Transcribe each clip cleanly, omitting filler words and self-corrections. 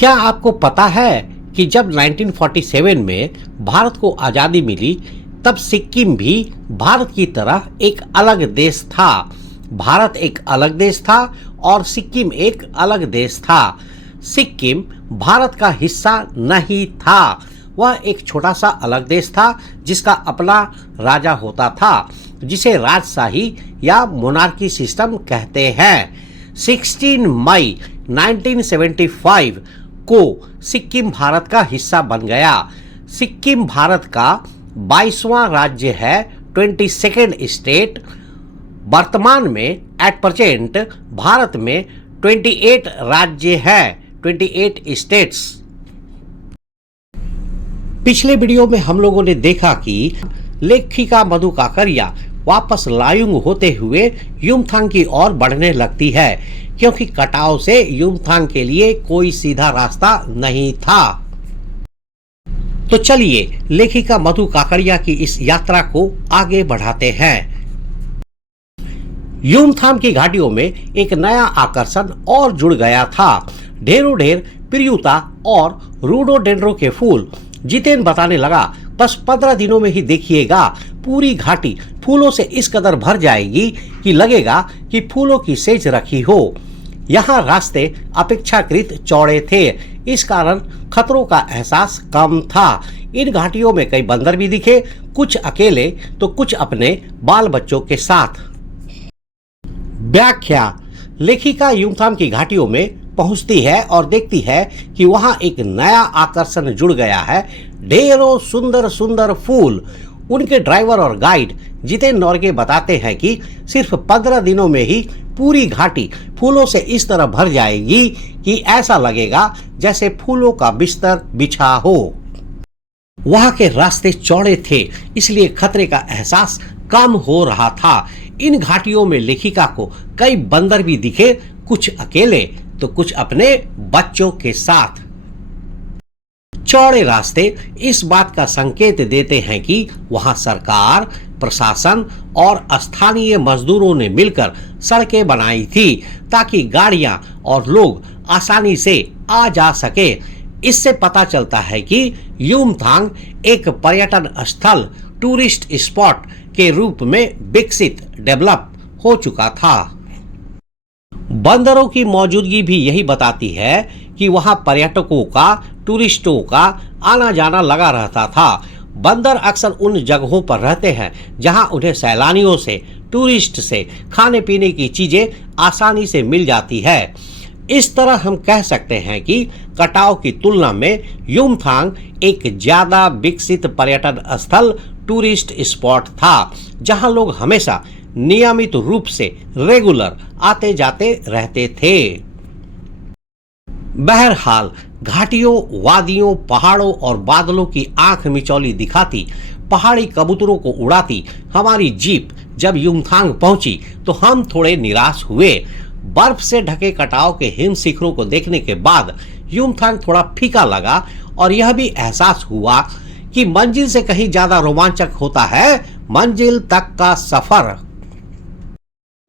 क्या आपको पता है कि जब 1947 में भारत को आज़ादी मिली तब सिक्किम भी भारत की तरह एक अलग देश था। भारत एक अलग देश था और सिक्किम एक अलग देश था। सिक्किम भारत का हिस्सा नहीं था, वह एक छोटा सा अलग देश था जिसका अपना राजा होता था, जिसे राजशाही या मोनार्की सिस्टम कहते हैं। 16 मई 1975 को सिक्किम भारत का हिस्सा बन गया। सिक्किम भारत का 22वां राज्य है, 22nd स्टेट। वर्तमान में एट प्रेजेंट भारत में 28 राज्य हैं, 28 स्टेट्स। पिछले वीडियो में हम लोगों ने देखा कि लेखिका मधु काकड़िया वापस लायुंग होते हुए युमथांग की ओर बढ़ने लगती है, क्योंकि कटाव से युमथांग के लिए कोई सीधा रास्ता नहीं था। तो चलिए लेखिका मधु काकड़िया की इस यात्रा को आगे बढ़ाते हैं। युमथांग की घाटियों में एक नया आकर्षण और जुड़ गया था। ढेरों ढेर प्रियुता और रोडोडेंड्रो के फूल। जितेन बताने लगा, बस 15 दिनों में ही देखिएगा पूरी घाटी फूलों से इस कदर भर जाएगी कि लगेगा कि फूलों की सेज रखी हो। यहाँ रास्ते अपेक्षाकृत चौड़े थे, इस कारण खतरों का एहसास कम था। इन घाटियों में कई बंदर भी दिखे, कुछ अकेले तो कुछ अपने बाल बच्चों के साथ। व्याख्या। लेखिका युमथांग की घाटियों में पहुंचती है और देखती है कि वहां एक नया आकर्षण जुड़ गया है। ढेरों सुंदर सुंदर फूल। उनके ड्राइवर और गाइड जितेन नॉर्गे बताते हैं कि सिर्फ 15 दिनों में ही पूरी घाटी फूलों से इस तरह भर जाएगी कि ऐसा लगेगा जैसे फूलों का बिस्तर बिछा हो। वहां के रास्ते चौड़े थे, इसलिए खतरे का एहसास कम हो रहा था। इन घाटियों में लेखिका को कई बंदर भी दिखे, कुछ अकेले तो कुछ अपने बच्चों के साथ। चौड़े रास्ते इस बात का संकेत देते हैं कि वहां सरकार, प्रशासन और स्थानीय मजदूरों ने मिलकर सड़कें बनाई थी ताकि गाड़ियां और लोग आसानी से आ जा सके। इससे पता चलता है कि युमथांग एक पर्यटन स्थल, टूरिस्ट स्पॉट के रूप में विकसित, डेवलप हो चुका था। बंदरों की मौजूदगी भी यही बताती है कि वहां पर्यटकों का, टूरिस्टों का आना जाना लगा रहता था। बंदर अक्सर उन जगहों पर रहते हैं जहां उन्हें सैलानियों से, टूरिस्ट से खाने पीने की चीजें आसानी से मिल जाती है। इस तरह हम कह सकते हैं कि कटाव की तुलना में युमथांग एक ज्यादा विकसित पर्यटन स्थल, टूरिस्ट स्पॉट था, जहां लोग हमेशा नियमित रूप से रेगुलर आते जाते रहते थे। बहरहाल घाटियों, वादियों, पहाड़ों और बादलों की आंख मिचौली दिखाती पहाड़ी कबूतरों को उड़ाती हमारी जीप जब युमथांग पहुंची तो हम थोड़े निराश हुए। बर्फ से ढके कटाव के हिम शिखरों को देखने के बाद युमथांग थोड़ा फीका लगा और यह भी एहसास हुआ कि मंजिल से कहीं ज्यादा रोमांचक होता है मंजिल तक का सफर।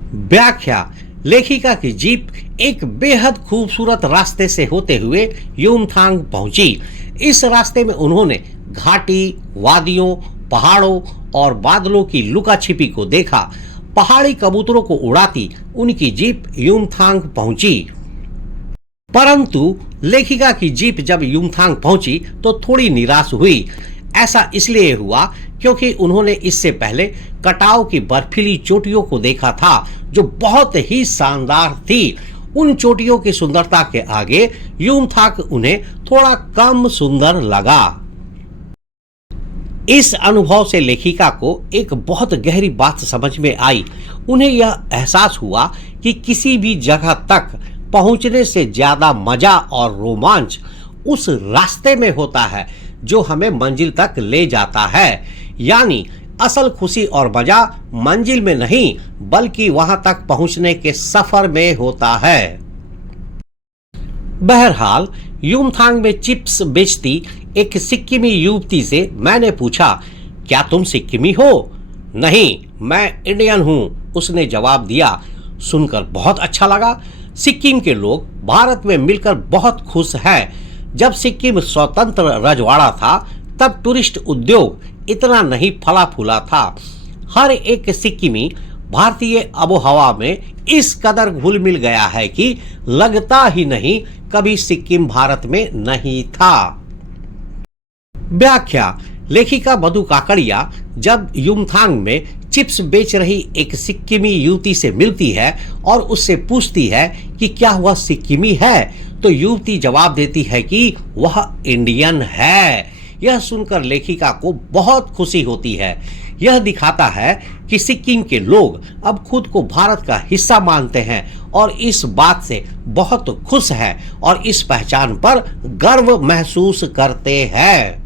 व्याख्या। लेखिका की जीप एक बेहद खूबसूरत रास्ते से होते हुए युमथांग पहुंची। इस रास्ते में उन्होंने घाटी, वादियों, पहाड़ों और बादलों की लुका छिपी को देखा। पहाड़ी कबूतरों को उड़ाती उनकी जीप युमथांग पहुंची। परंतु लेखिका की जीप जब युमथांग पहुंची तो थोड़ी निराश हुई। ऐसा इसलिए हुआ क्योंकि उन्होंने इससे पहले कटाव की बर्फीली चोटियों को देखा था जो बहुत ही शानदार थी। उन चोटियों की सुंदरता के आगे युमथांग उन्हें थोड़ा कम सुंदर लगा। इस अनुभव से लेखिका को एक बहुत गहरी बात समझ में आई। उन्हें यह एहसास हुआ कि किसी भी जगह तक पहुंचने से ज्यादा मजा और रोमांच उस रास्ते में होता है जो हमें मंजिल तक ले जाता है। यानी असल खुशी और मजा मंजिल में नहीं बल्कि वहां तक पहुंचने के सफर में होता है। बहरहाल युमथांग में चिप्स बेचती एक सिक्किमी युवती से मैंने पूछा, क्या तुम सिक्किमी हो? नहीं, मैं इंडियन हूं, उसने जवाब दिया। सुनकर बहुत अच्छा लगा। सिक्किम के लोग भारत में मिलकर बहुत खुश हैं। जब सिक्किम स्वतंत्र रजवाड़ा था तब टूरिस्ट उद्योग इतना नहीं फला फूला था। हर एक सिक्किमी भारतीय आबोहवा में इस कदर घुल मिल गया है कि लगता ही नहीं कभी सिक्किम भारत में नहीं था। व्याख्या। लेखिका मधु काकड़िया जब युमथांग में चिप्स बेच रही एक सिक्किमी युवती से मिलती है और उससे पूछती है कि क्या वह सिक्किमी है, तो युवती जवाब देती है कि वह इंडियन है। यह सुनकर लेखिका को बहुत खुशी होती है। यह दिखाता है कि सिक्किम के लोग अब खुद को भारत का हिस्सा मानते हैं और इस बात से बहुत खुश हैं और इस पहचान पर गर्व महसूस करते हैं।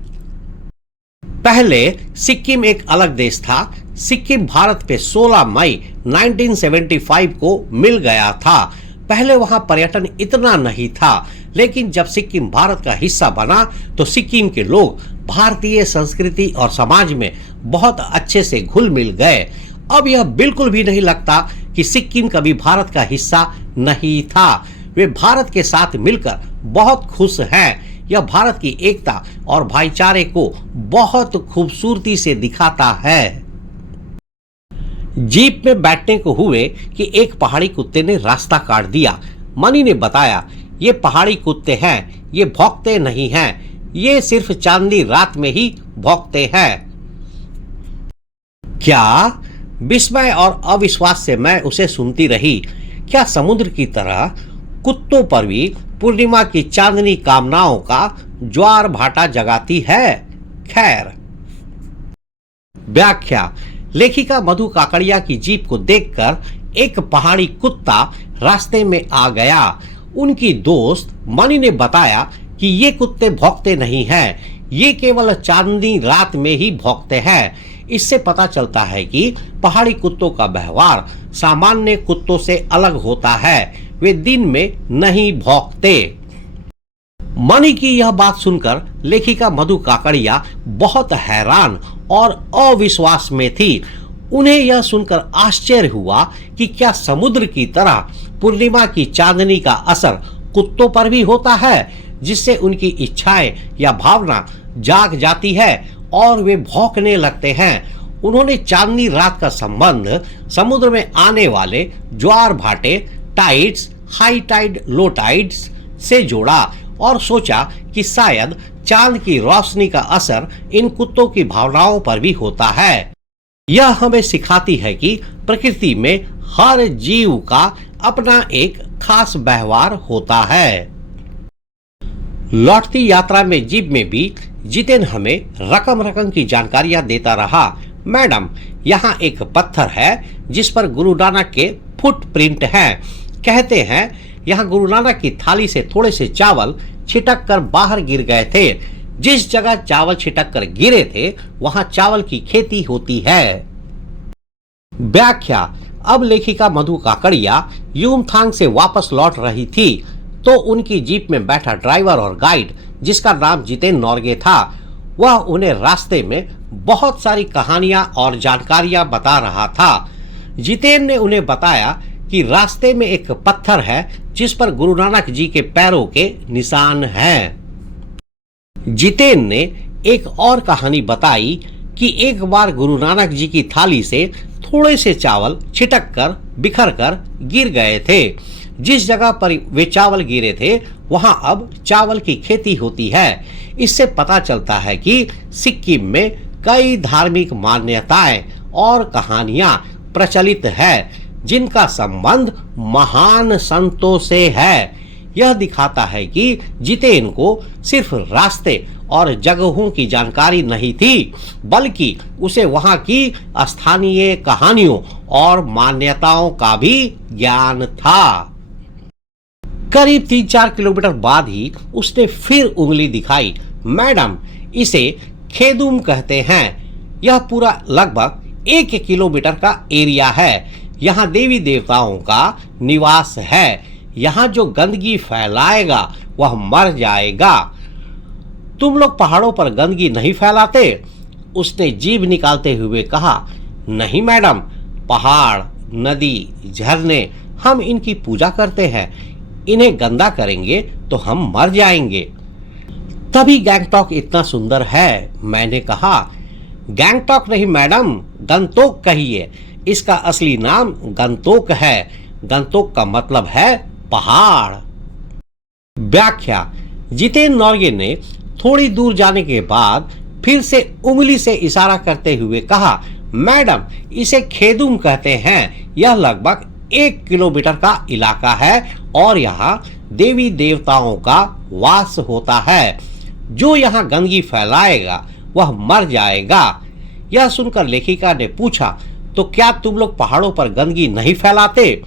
पहले सिक्किम एक अलग देश था। सिक्किम भारत पे 16 मई 1975 को मिल गया था। पहले वहां पर्यटन इतना नहीं था, लेकिन जब सिक्किम भारत का हिस्सा बना तो सिक्किम के लोग भारतीय संस्कृति और समाज में बहुत अच्छे से घुल मिल गए। अब यह बिल्कुल भी नहीं लगता कि सिक्किम कभी भारत का हिस्सा नहीं था। वे भारत के साथ मिलकर बहुत खुश हैं। यह भारत की एकता और भाईचारे को बहुत खूबसूरती से दिखाता है। जीप में बैठने को हुए कि एक पहाड़ी कुत्ते ने रास्ता काट दिया। मनी ने बताया, ये पहाड़ी कुत्ते हैं, ये भौंकते नहीं हैं, ये सिर्फ चांदनी रात में ही भौंकते हैं। क्या? विस्मय और अविश्वास से मैं उसे सुनती रही। क्या समुद्र की तरह कुत्तों पर भी पूर्णिमा की चांदनी कामनाओं का ज्वार भाटा जगाती है? खैर। व्याख्या। लेखिका मधु काकड़िया की जीप को देखकर एक पहाड़ी कुत्ता रास्ते में आ गया। उनकी दोस्त मनी ने बताया कि ये कुत्ते भौंकते नहीं हैं, ये केवल चांदनी रात में ही भौंकते हैं। इससे पता चलता है कि पहाड़ी कुत्तों का व्यवहार सामान्य कुत्तों से अलग होता है। वे दिन में नहीं भौंकते। मनी की यह बात सुनकर लेखिका मधु काकड़िया बहुत हैरान और अविश्वास में थी। उन्हें यह सुनकर आश्चर्य हुआ कि क्या समुद्र की तरह पूर्णिमा की चांदनी का असर कुत्तों पर भी होता है, जिससे उनकी इच्छाएं या भावना जाग जाती है और वे भौंकने लगते हैं। उन्होंने चांदनी रात का संबंध समुद्र में आने वाले ज्वार भाटे, tides, high tide, low tides से जोड़ा और सोचा कि शायद चांद की रोशनी का असर इन कुत्तों की भावनाओं पर भी होता है। यह हमें सिखाती है कि प्रकृति में हर जीव का अपना एक खास व्यवहार होता है। लौटती यात्रा में जीप में भी जितेन हमें रकम रकम की जानकारियां देता रहा। मैडम, यहाँ एक पत्थर है जिस पर गुरु नानक के फुटप्रिंट हैं। कहते हैं यहाँ गुरु नानक की थाली से थोड़े से चावल छिटक कर बाहर गिर गए थे। जिस जगह चावल छिटक कर गिरे थे वहां चावल की खेती होती है। व्याख्या। अब लेखिका मधु काकड़िया युमथांग से वापस लौट रही थी तो उनकी जीप में बैठा ड्राइवर और गाइड, जिसका नाम जितेन नॉर्गे था, वह उन्हें रास्ते में बहुत सारी कहानियां और जानकारियां बता रहा था। जितेन ने उन्हें बताया कि रास्ते में एक पत्थर है जिस पर गुरु नानक जी के पैरों के निशान हैं। जितेन ने एक और कहानी बताई कि एक बार गुरु नानक जी की थाली से थोड़े से चावल छिटक कर बिखर कर गिर गए थे। जिस जगह पर वे चावल गिरे थे वहां अब चावल की खेती होती है। इससे पता चलता है कि सिक्किम में कई धार्मिक मान्यताएं और कहानियां प्रचलित है जिनका संबंध महान संतों से है। यह दिखाता है कि जितेन को सिर्फ रास्ते और जगहों की जानकारी नहीं थी, बल्कि उसे वहां की स्थानीय कहानियों और मान्यताओं का भी ज्ञान था। करीब 3-4 किलोमीटर बाद ही उसने फिर उंगली दिखाई। मैडम, इसे खेदुम कहते हैं। यह पूरा लगभग 1 किलोमीटर का एरिया है। यहाँ देवी देवताओं का निवास है। यहाँ जो गंदगी फैलाएगा वह मर जाएगा। तुम लोग पहाड़ों पर गंदगी नहीं फैलाते? उसने जीभ निकालते हुए कहा। नहीं मैडम, पहाड़, नदी, झरने, हम इनकी पूजा करते हैं। इन्हें गंदा करेंगे तो हम मर जाएंगे। तभी गैंगटॉक इतना सुंदर है। मैंने कहा, गैंगटॉक नहीं मैडम, गंतोक कहिए। इसका असली नाम गंतोक है। गंतोक का मतलब है पहाड़। व्याख्या। जितेन नॉर्गे ने थोड़ी दूर जाने के बाद फिर से उंगली से इशारा करते हुए कहा, मैडम इसे खेदुम कहते हैं। यह लगभग 1 किलोमीटर का इलाका है और यहाँ देवी देवताओं का वास होता है। जो यहाँ गंदगी फैलाएगा वह मर जाएगा। यह सुनकर लेखिका ने पूछा, तो क्या तुम लोग पहाड़ों पर गंदगी नहीं फैलाते?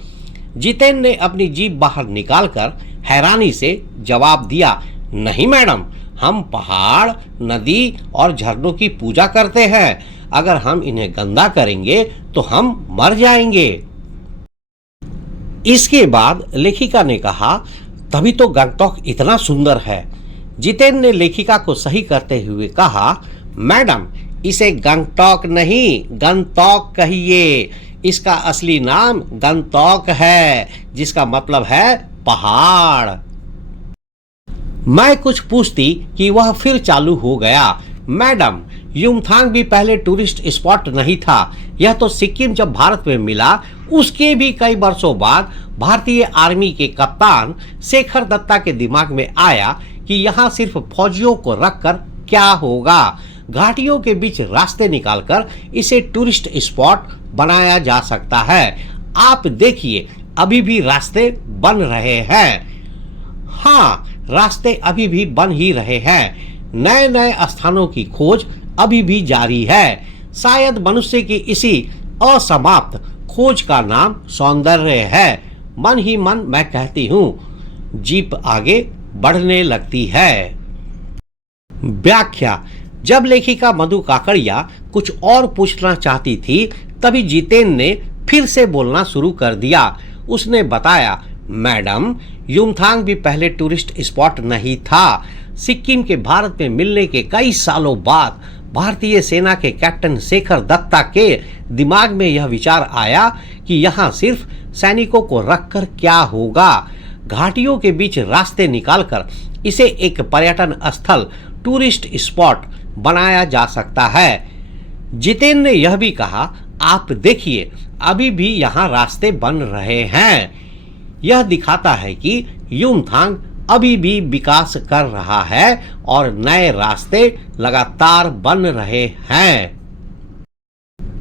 जितेन ने अपनी जीभ बाहर निकालकर हैरानी से जवाब दिया, नहीं मैडम, हम पहाड़, नदी और झरनों की पूजा करते हैं। अगर हम इन्हें गंदा करेंगे तो हम मर जाएंगे। इसके बाद लेखिका ने कहा, तभी तो गंगटॉक इतना सुंदर है। जितेन ने लेखिका को सही करते हुए कहा, मैडम इसे गंगटॉक नहीं गंतौक कहिए। इसका असली नाम गंतौक है, जिसका मतलब है पहाड़। मैं कुछ पूछती कि वह फिर चालू हो गया, मैडम युमथांग भी पहले टूरिस्ट स्पॉट नहीं था। यह तो सिक्किम जब भारत में मिला उसके भी कई वर्षों बाद भारतीय आर्मी के कप्तान शेखर दत्ता के दिमाग में आया कि यहाँ सिर्फ फौजियों को रखकर क्या होगा। घाटियों के बीच रास्ते निकालकर इसे टूरिस्ट स्पॉट बनाया जा सकता है। आप देखिए, अभी भी रास्ते बन रहे हैं। हाँ, रास्ते अभी भी बन ही रहे हैं। नए नए स्थानों की खोज अभी भी जारी है। शायद मनुष्य की इसी असमाप्त खोज का नाम सौंदर्य है। मन ही मन मैं कहती हूँ। जीप आगे बढ़ने लगती है। व्याख्या। जब लेखिका मधु काकड़िया कुछ और पूछना चाहती थी, तभी जितेन ने फिर से बोलना शुरू कर दिया। उसने बताया, मैडम युमथांग भी पहले टूरिस्ट स्पॉट नहीं था। सिक्किम के भारत में मिलने के कई सालों बाद भारतीय सेना के कैप्टन शेखर दत्ता के दिमाग में यह विचार आया कि यहाँ सिर्फ सैनिकों को रखकर क्या होगा। घाटियों के बीच रास्ते निकालकर इसे एक पर्यटन स्थल, टूरिस्ट स्पॉट बनाया जा सकता है। जितेन ने यह भी कहा, आप देखिए, अभी भी यहाँ रास्ते बन रहे हैं। यह दिखाता है कि युमथांग अभी भी विकास कर रहा है और नए रास्ते लगातार बन रहे हैं।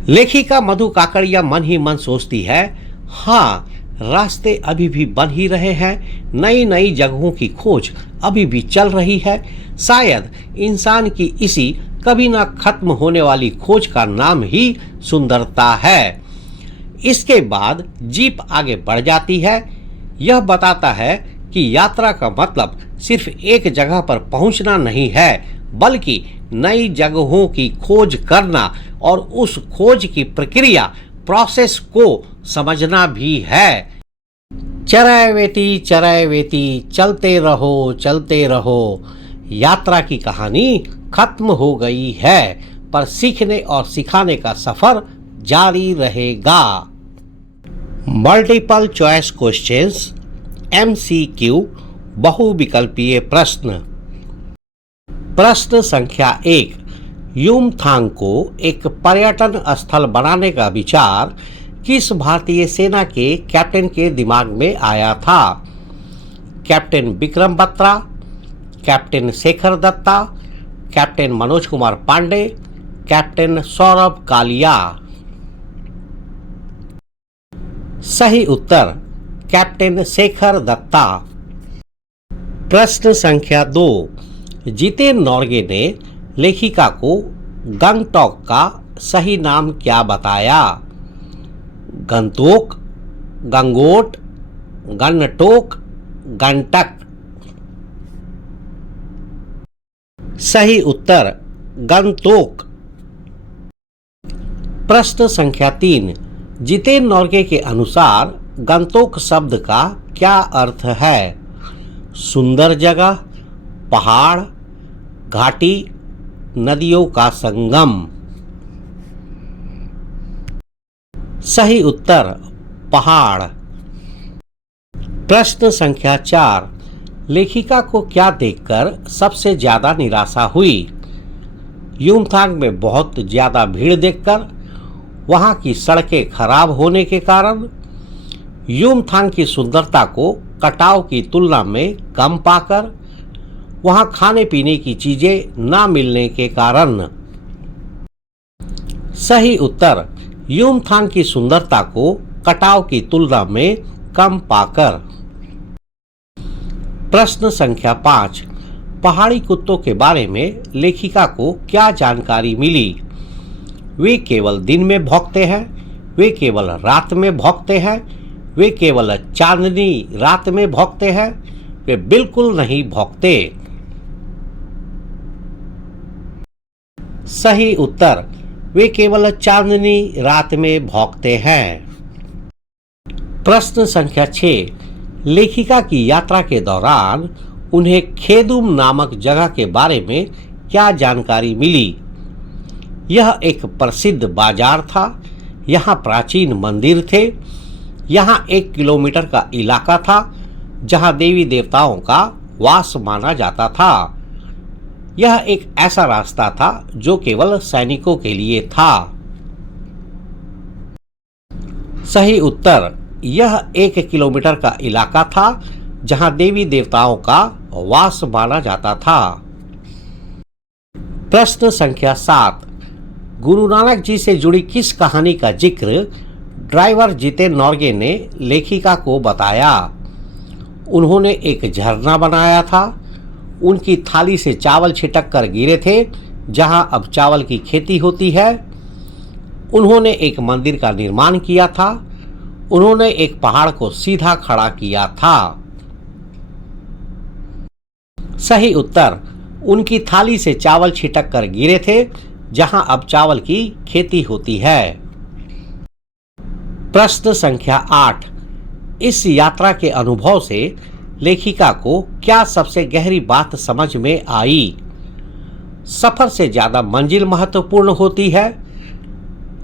लेखिका मधु काकड़िया मन ही मन सोचती है, हाँ, रास्ते अभी भी बन ही रहे हैं। नई नई जगहों की खोज अभी भी चल रही है। शायद इंसान की इसी कभी ना खत्म होने वाली खोज का नाम ही सुंदरता है। इसके बाद जीप आगे बढ़ जाती है। यह बताता है कि यात्रा का मतलब सिर्फ एक जगह पर पहुंचना नहीं है, बल्कि नई जगहों की खोज करना और उस खोज की प्रक्रिया, प्रोसेस को समझना भी है। चरैवेती चरैवेती, चलते रहो। यात्रा की कहानी खत्म हो गई है, पर सीखने और सिखाने का सफर जारी रहेगा। मल्टीपल चॉइस क्वेश्चंस, MCQ, बहुविकल्पीय प्रश्न। प्रश्न संख्या 1, युमथांग को एक पर्यटन स्थल बनाने का विचार किस भारतीय सेना के कैप्टन के दिमाग में आया था? Captain Vikram Batra, captain Shekhar Dutta, captain Manoj Kumar Pandey, captain Saurabh Kalia. सही उत्तर कैप्टन शेखर दत्ता। प्रश्न संख्या 2, जितेन नॉर्गे ने लेखिका को गंगटॉक का सही नाम क्या बताया? गंतोक, गंगोट, गन्नटोक, गंटक। सही उत्तर गंतोक। प्रश्न संख्या 3, जितेन नॉर्गे के अनुसार गंतोक शब्द का क्या अर्थ है? सुंदर जगह, पहाड़, घाटी, नदियों का संगम। सही उत्तर पहाड़। प्रश्न संख्या 4, लेखिका को क्या देखकर सबसे ज्यादा निराशा हुई? युमथांग में बहुत ज्यादा भीड़ देखकर, वहां की सड़कें खराब होने के कारण, युमथांग की सुंदरता को कटाव की तुलना में कम पाकर, वहां खाने पीने की चीजें ना मिलने के कारण। सही उत्तर, युमथांग की सुंदरता को कटाव की तुलना में कम पाकर। प्रश्न संख्या 5, पहाड़ी कुत्तों के बारे में लेखिका को क्या जानकारी मिली? वे केवल दिन में भौंकते हैं, वे केवल रात में भौंकते हैं, वे केवल चांदनी रात में भौंकते हैं, वे बिल्कुल नहीं भौंकते। सही उत्तर, वे केवल चांदनी रात में भौंकते हैं। प्रश्न संख्या 6, लेखिका की यात्रा के दौरान उन्हें खेदुम नामक जगह के बारे में क्या जानकारी मिली? यह एक प्रसिद्ध बाजार था, यहाँ प्राचीन मंदिर थे, यहाँ 1 किलोमीटर का इलाका था जहाँ देवी देवताओं का वास माना जाता था। यह एक ऐसा रास्ता था जो केवल सैनिकों के लिए था। सही उत्तर, यह 1 किलोमीटर का इलाका था जहां देवी देवताओं का वास माना जाता था। प्रश्न संख्या 7, गुरु नानक जी से जुड़ी किस कहानी का जिक्र ड्राइवर जितेन नॉर्गे ने लेखिका को बताया? उन्होंने एक झरना बनाया था, उनकी थाली से चावल छिटक कर गिरे थे जहां अब चावल की खेती होती है, उन्होंने एक मंदिर का निर्माण किया था, उन्होंने एक पहाड़ को सीधा खड़ा किया था। सही उत्तर, उनकी थाली से चावल छिटक कर गिरे थे जहां अब चावल की खेती होती है। प्रश्न संख्या 8, इस यात्रा के अनुभव से लेखिका को क्या सबसे गहरी बात समझ में आई? सफर से ज्यादा मंजिल महत्वपूर्ण होती है।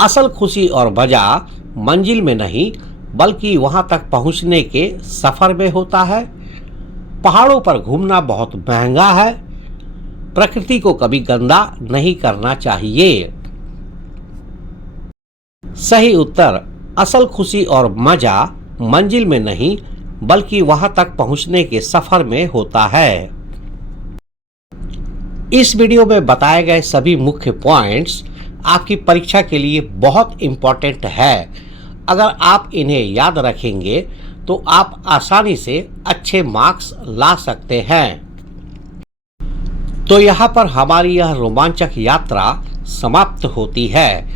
असल खुशी और मजा मंजिल में नहीं बल्कि वहां तक पहुंचने के सफर में होता है। पहाड़ों पर घूमना बहुत महंगा है। प्रकृति को कभी गंदा नहीं करना चाहिए। सही उत्तर, असल खुशी और मजा मंजिल में नहीं बल्कि वहां तक पहुंचने के सफर में होता है। इस वीडियो में बताए गए सभी मुख्य पॉइंट्स आपकी परीक्षा के लिए बहुत इंपॉर्टेंट है। अगर आप इन्हें याद रखेंगे तो आप आसानी से अच्छे मार्क्स ला सकते हैं। तो यहाँ पर हमारी यह रोमांचक यात्रा समाप्त होती है।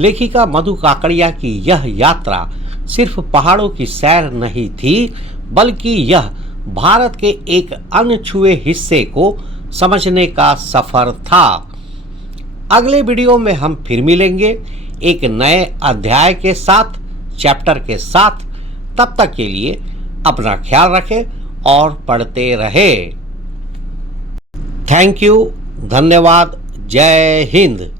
लेखिका मधु काकड़िया की यह यात्रा सिर्फ पहाड़ों की सैर नहीं थी बल्कि यह भारत के एक अनछुए हिस्से को समझने का सफर था। अगले वीडियो में हम फिर मिलेंगे एक नए अध्याय के साथ, चैप्टर के साथ। तब तक के लिए अपना ख्याल रखें और पढ़ते रहें। थैंक यू, धन्यवाद, जय हिंद।